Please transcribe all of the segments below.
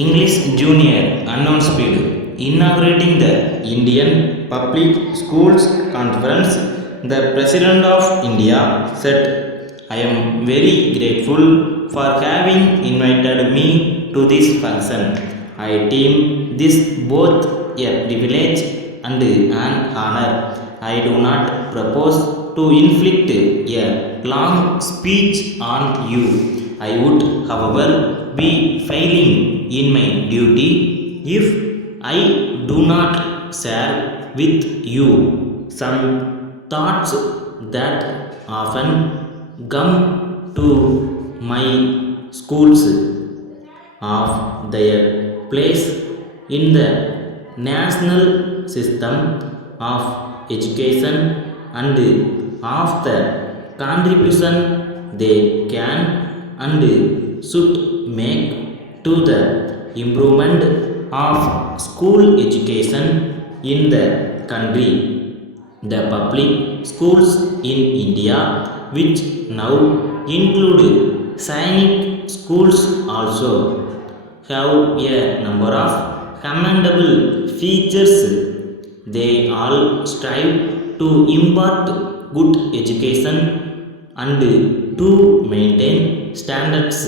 English Junior announced inaugurating the Indian Public Schools Conference. The President of India said, I am very grateful for having invited me to this function. I deem this both a privilege and an honor. I do not propose to inflict a long speech on you. I would, however, be failing in my duty if I do not share with you some thoughts that often come to my schools of their place in the national system of education and of the contribution they can and should make to the improvement of school education in the country. The public schools in India, which now include Sainik schools, also have a number of commendable features. They all strive to impart good education and to maintain standards.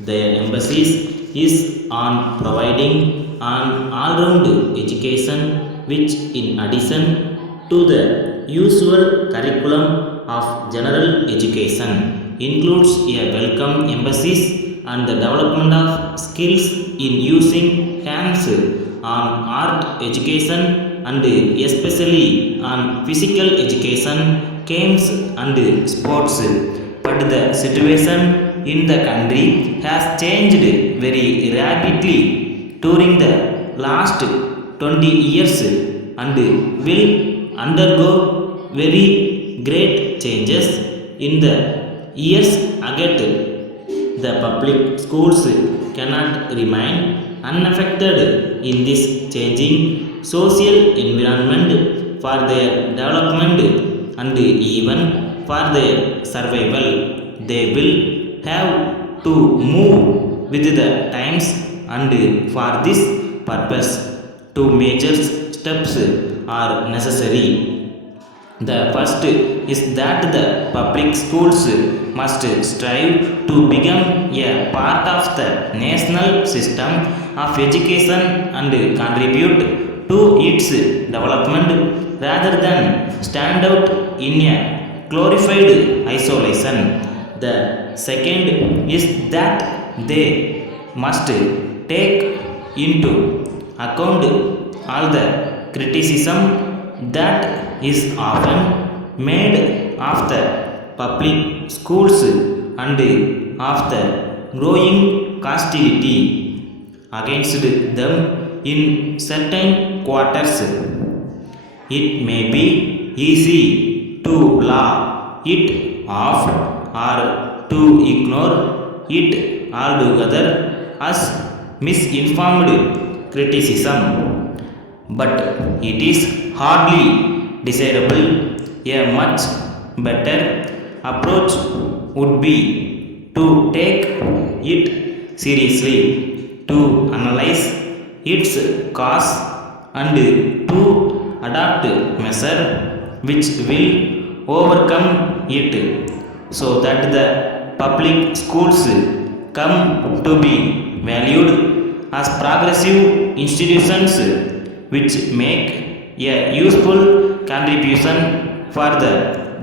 Their emphasis is on providing an all-round education which, in addition to the usual curriculum of general education, includes a welcome emphasis on the development of skills in using hands, on art education, and especially on physical education, games and sports. But the situation in the country has changed very rapidly during the last 20 years and will undergo very great changes in the years ahead. The public schools cannot remain unaffected in this changing social environment for their development and even for their survival. They will have to move with the times, and for this purpose, two major steps are necessary. The first is that the public schools must strive to become a part of the national system of education and contribute to its development rather than stand out in a glorified isolation. The second is that they must take into account all the criticism that is often made of the public schools and of the growing hostility against them in certain quarters. It may be easy to laugh it off or to ignore it altogether as misinformed criticism, but it is hardly desirable. A much better approach would be to take it seriously, to analyze its cause, and to adopt measures which will overcome it, so that the public schools come to be valued as progressive institutions which make a useful contribution for the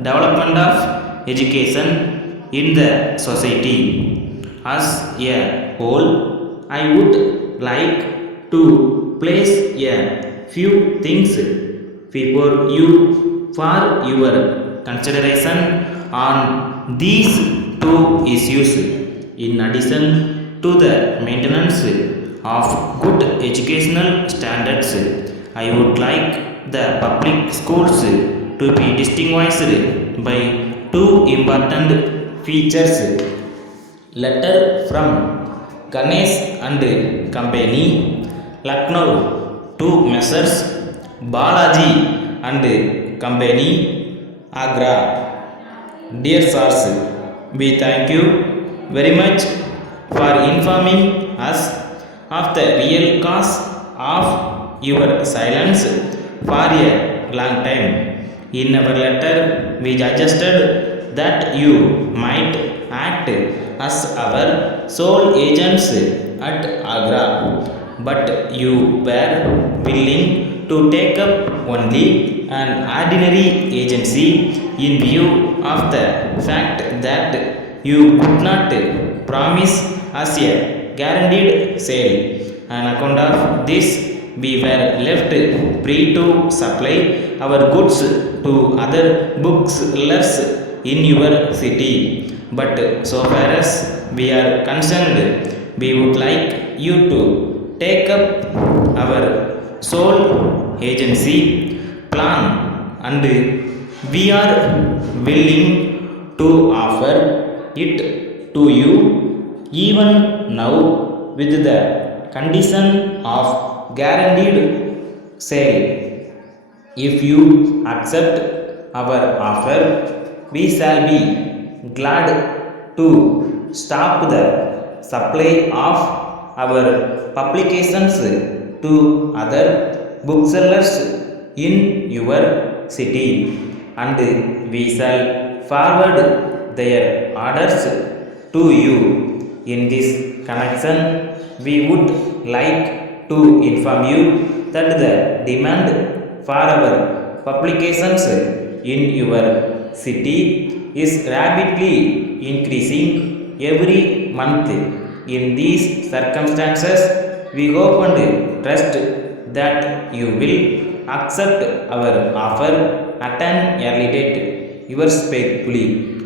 development of education in the society as a whole. I would like to place a few things before you for your consideration on these two issues. In addition to the maintenance of good educational standards, I would like the public schools to be distinguished by two important features. Letter from Ganesh and Company, Lucknow, to Messrs. Balaji and Company, Agra. Dear sirs, we thank you very much for informing us of the real cause of your silence for a long time. In our letter, we suggested that you might act as our sole agents at Agra, but you were willing to take up only an ordinary agency in view of the fact that you could not promise us a guaranteed sale. On account of this, we were left free to supply our goods to other booksellers in your city. But so far as we are concerned, we would like you to take up our sole agency plan, and we are willing to offer it to you even now with the condition of guaranteed sale. If you accept our offer, we shall be glad to stop the supply of our publications to other booksellers in your city, and we shall forward their orders to you. In this connection, we would like to inform you that the demand for our publications in your city is rapidly increasing every month. In these circumstances, we hope and trust that you will accept our offer at an early date. Yours faithfully,